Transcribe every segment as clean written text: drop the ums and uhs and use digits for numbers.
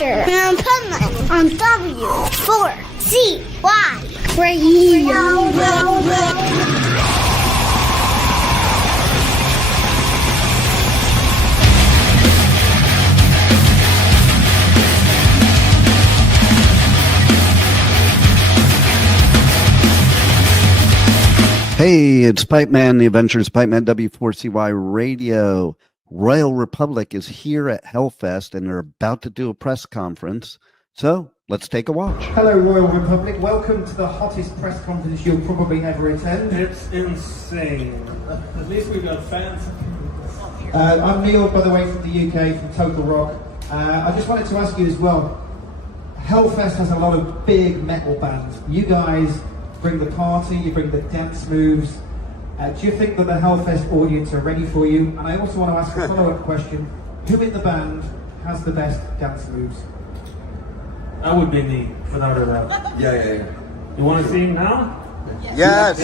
Adventure on Pipeman on W4CY Radio. Hey, it's Pipeman, the Adventures of Pipeman, W4CY Radio. Royal Republic is here at Hellfest, and they're about to do a press conference. So, let's take a watch. Hello, Royal Republic. Welcome to the hottest press conference you'll probably ever attend. It's insane. At least we've got fans. I'm Neil, by the way, from the UK, from Total Rock. I just wanted to ask you as well, Hellfest has a lot of big metal bands. You guys bring the party, you bring the dance moves. Do you think that the Hellfest audience are ready for you? And I also want to ask a follow-up question. Who in the band has the best dance moves? That would be me, without a doubt. Yeah. You want to see him now? Yes.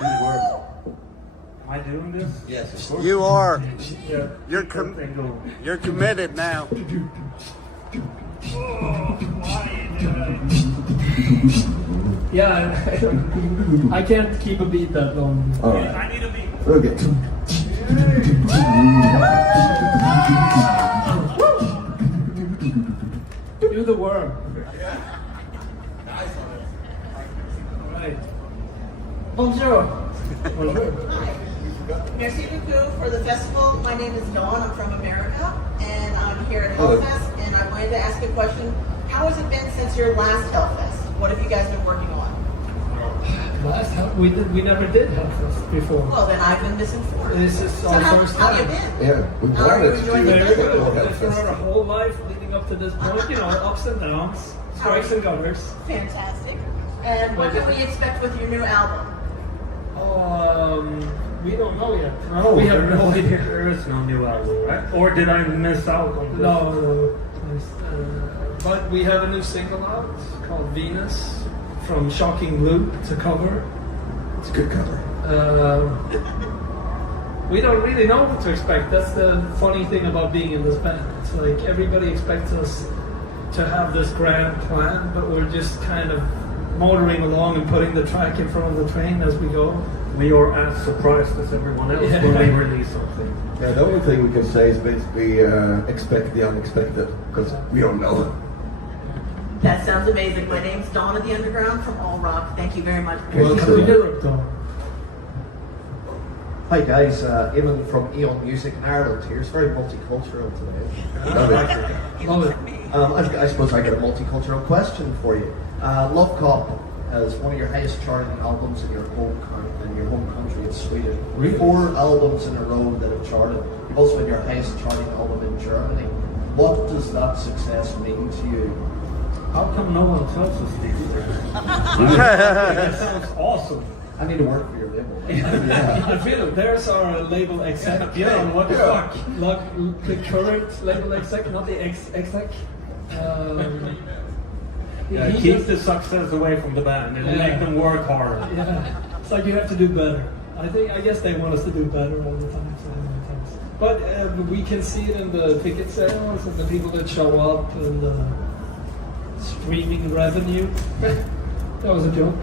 Am I doing this? Yes, of course. You are. Yeah. You're committed now. Yeah, I can't keep a beat that long. All right. I need a beat. Okay. Do the worm. Alright. Bonjour. Bonjour. Hi. Merci beaucoup for the festival. My name is Dawn. I'm from America, and I'm here at Hellfest, and I wanted to ask a question. How has it been since your last Hellfest? What have you guys been working on? We never did Hellfest before. Well, then I've been misinformed. This is our first how time. you been? Yeah, we How are you wanted to enjoying do the Very festival? good. Hellfest. Throughout our whole life leading up to this point, ups and downs, strikes and gutters. Fantastic. And what can we expect with your new album? We don't know yet. No, we have there no is- idea. There is no new album, right? Or did I miss out on this? No. But we have a new single out called Venus from Shocking Loop. It's a cover. It's a good cover. We don't really know what to expect. That's the funny thing about being in this band. It's like everybody expects us to have this grand plan, but we're just kind of motoring along and putting the track in front of the train as we go. We are as surprised as everyone else when we release something. Yeah, the only thing we can say is basically expect the unexpected, because we don't know. That sounds amazing. My name's Dawn of the Underground from All Rock. Thank you very much. Welcome to Europe, Dawn. Hi guys, Eamon from Eon Music in Ireland here. It's very multicultural today. Love it. I suppose I got a multicultural question for you. Love Cop is one of your highest charting albums in your home country in Sweden. Really? 4 albums in a row that have charted. You've also been your highest charting album in Germany. What does that success mean to you? How come no one tells us these things? That sounds awesome. I need to work for your label. I feel it. There's our label exec. What the fuck? Like the current label exec, not the exec. Keep the success away from the band. It'll make them work harder. Yeah. It's like you have to do better. I guess they want us to do better all the time. But we can see it in the ticket sales and the people that show up and the streaming revenue. That was a joke.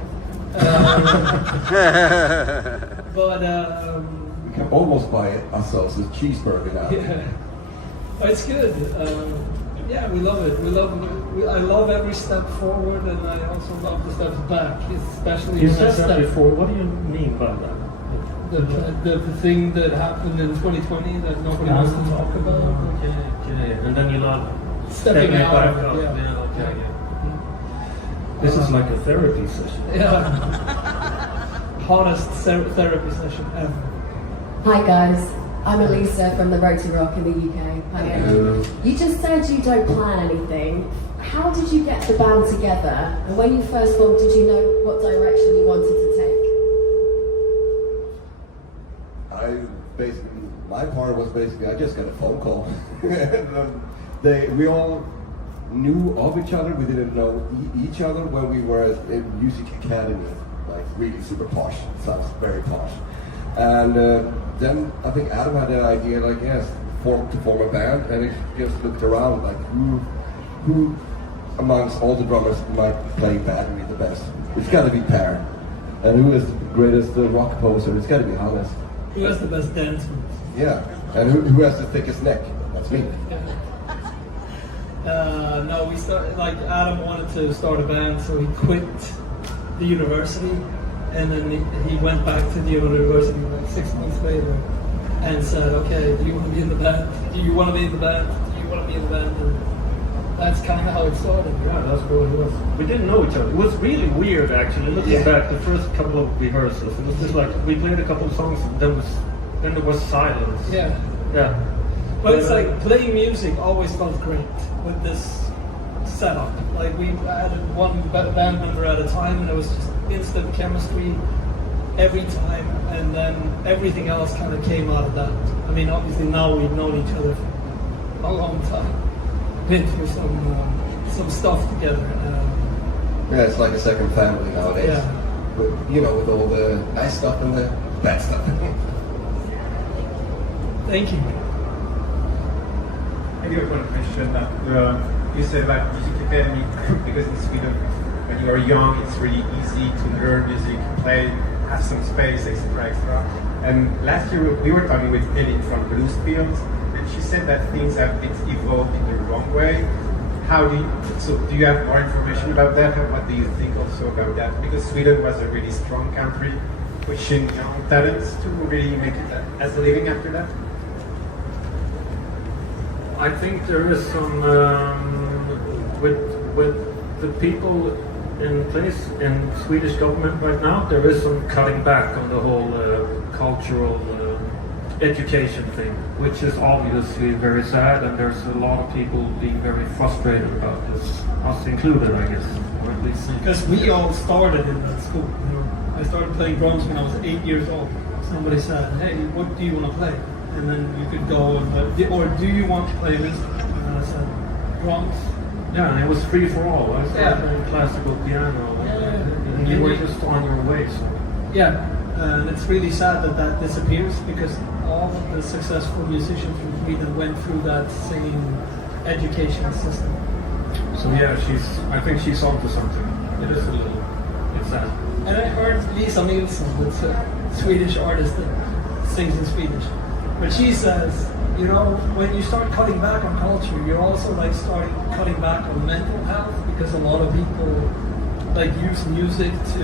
But We can almost buy it ourselves as cheeseburger now. yeah, it's good. Yeah, we love it. I love every step forward, and I also love the steps back, especially You when I said step that before. What do you mean by that? the thing that happened in 2020 that nobody wants to talk about. Okay. And then you love Stepping out back of it, up. yeah. Okay. This is like a therapy session. Yeah. Hottest therapy session ever. Hi guys, I'm Elisa from the Road to Rock in the UK. Hi. You just said you don't plan anything. How did you get the band together? And when you first formed, did you know what direction you wanted to take? My part was basically, I just got a phone call. We all knew of each other, we didn't know each other when we were in music academy, like really super posh, sounds very posh. And then I think Adam had an idea, like, yes, to form a band, and he just looked around, like, who amongst all the drummers might play battery the best? It's got to be Per. And who is the greatest rock poser? It's got to be Hannes. Who has the best dance moves? Yeah. And who has the thickest neck? That's me. No, we started, like Adam wanted to start a band, so he quit the university, and then he went back to the university like 6 months later and said, okay, do you want to be in the band? Do you want to be in the band? Do you want to be in the band? And that's kind of how it started. Yeah, that's what it was. We didn't know each other. It was really weird, actually. Looking back, the first couple of rehearsals, it was just like we played a couple of songs, and then there was silence. Yeah. Yeah. But it's like playing music always felt great with this setup. Like we added one band member at a time, and it was just instant chemistry every time, and then everything else kind of came out of that. I mean, obviously now we've known each other for a long time, been through some stuff together. Yeah, it's like a second family nowadays. Yeah. With, you know, with all the nice stuff and the bad stuff. Thank you. I do have one question. You said about music academy, because in Sweden, when you are young, it's really easy to learn music, play, have some space, etc., etc. And last year we were talking with Edith from Bluesfields, and she said that things have evolved in the wrong way. Do you have more information about that? What do you think also about that? Because Sweden was a really strong country, pushing young talents to really make it as a living after that. I think there is some with the people in place in Swedish government right now. There is some cutting back on the whole cultural education thing, which is obviously very sad, and there's a lot of people being very frustrated about this, us included, I guess, or at least. Because we all started in that school. You know, I started playing drums when I was 8 years old. Somebody said, "Hey, what do you want to play?" And then you could go and or do you want to play an instrument? And I said, drums. Yeah, and it was free for all. I started playing classical piano, and you were just on your way. So. Yeah, and it's really sad that that disappears, because all of the successful musicians from Sweden went through that same education system. So yeah, I think she's onto something. It is a little, it's sad. And I heard Lisa Nilsson, that's a Swedish artist that sings in Swedish. But she says, you know, when you start cutting back on culture, you're also like starting cutting back on mental health, because a lot of people like use music to,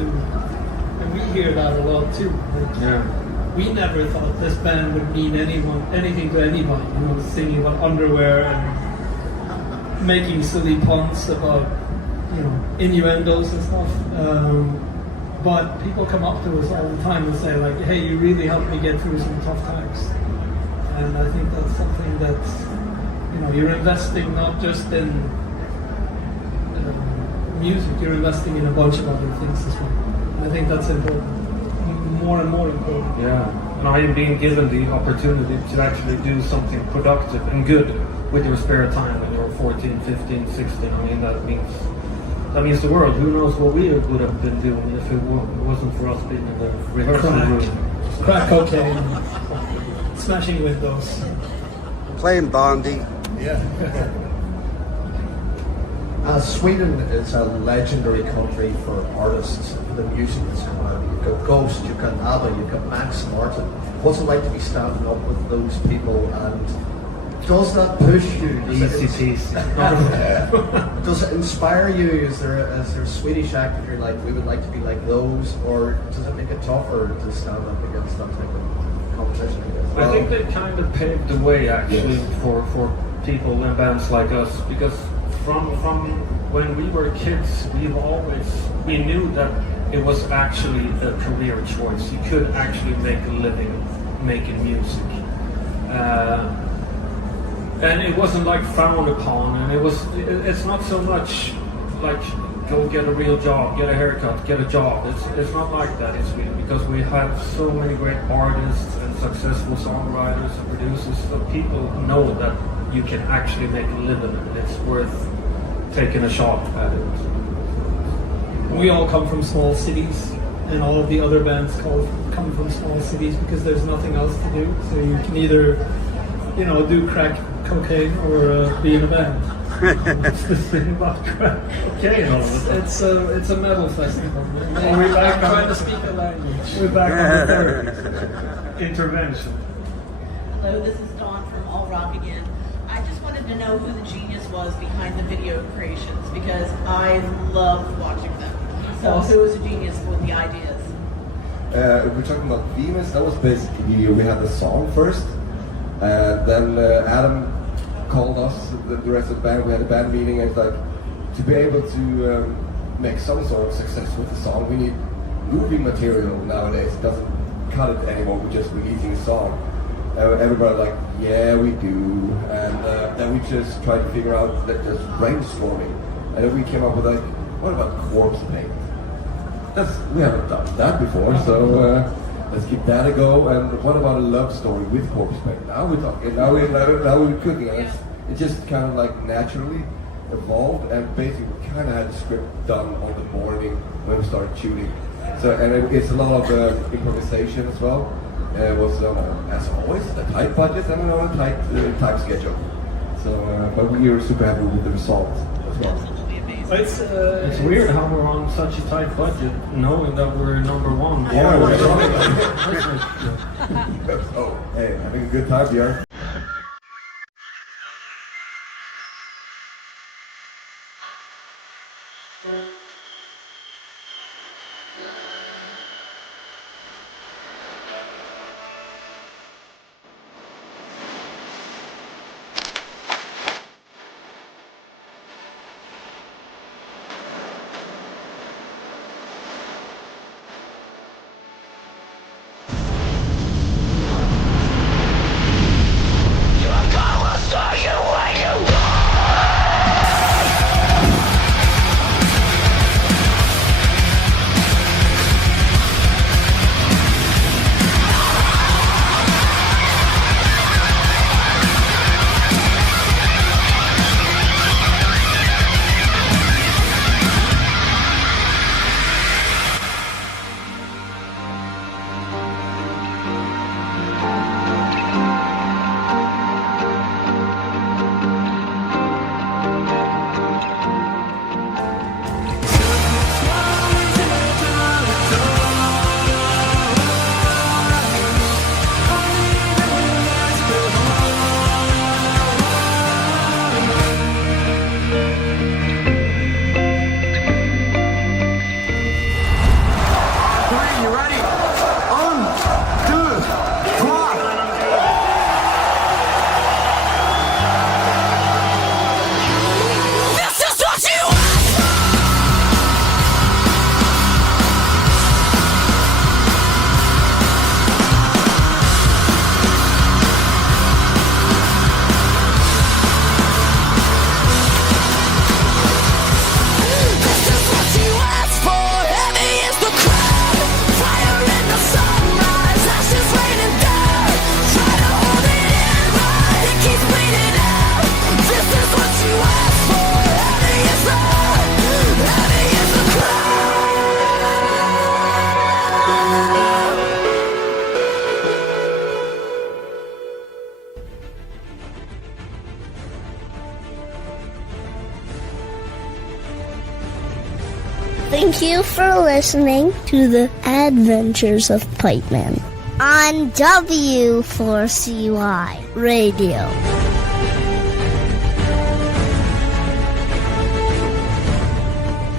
and we hear that a lot too. Like, we never thought this band would mean anything to anybody, you know, singing about underwear and making silly puns about, you know, innuendos and stuff. But people come up to us all the time and say like, hey, you really helped me get through some tough times. And I think that's something that, you know, you're investing not just in music, you're investing in a bunch of other things as well. And I think that's important, more and more important. Yeah, and I am being given the opportunity to actually do something productive and good with your spare time when you're 14, 15, 16. I mean, that means the world. Who knows what we would have been doing if it wasn't for us being in the rehearsal room. Crack cocaine. Smashing windows. Playing Bondi. Yeah. Sweden is a legendary country for artists. The music that's coming out. You've got Ghost, you've got ABBA, you've got Max Martin. What's it like to be standing up with those people, and does that push you? Does it inspire you? Is there a Swedish act that you're like, we would like to be like those, or does it make it tougher to stand up against that type of competition? I think they kind of paved the way actually for people and bands like us, because from when we were kids, we knew that it was actually a career choice. You could actually make a living making music, and it wasn't like frowned upon. And it's not so much like go get a real job, get a haircut, get a job. It's not like that in Sweden, because we have so many great artists and successful songwriters and producers, so people know that you can actually make a living, and it's worth taking a shot at it. We all come from small cities, and all of the other bands come from small cities because there's nothing else to do. So you can either, you know, do crack cocaine or be in a band. What's the thing about cocaine all of a sudden? It's a metal festival. We're back on- trying to speak a language. We're back on the third intervention. Hello, this is Dawn from All Rock again. I just wanted to know who the genius was behind the video creations because I love watching them. So who was the genius with the ideas? We're talking about Venus. That was basically, we had the song first, and then Adam called us, the rest of the band. We had a band meeting, and it's like, to be able to make some sort of success with the song, we need movie material nowadays. It doesn't cut it anymore with just releasing a song. Everybody like, yeah, we do. And then we just tried to figure out, just brainstorming. And then we came up with like, what about corpse paint? We haven't done that before, so let's give that a go. And what about a love story with corpse paint? Now we're talking, now we're cooking. And it just kind of like naturally evolved, and basically we kind of had the script done on the morning when we started shooting. So, and it's a lot of improvisation as well. It was, as always, a tight budget and on a tight time schedule. So, but we were super happy with the result as well. Absolutely amazing. It's weird how we're on such a tight budget, knowing that we're number one. Yeah, oh, hey, having a good time, Björn. Thank you for listening to the Adventures of Pipeman on W4CY Radio.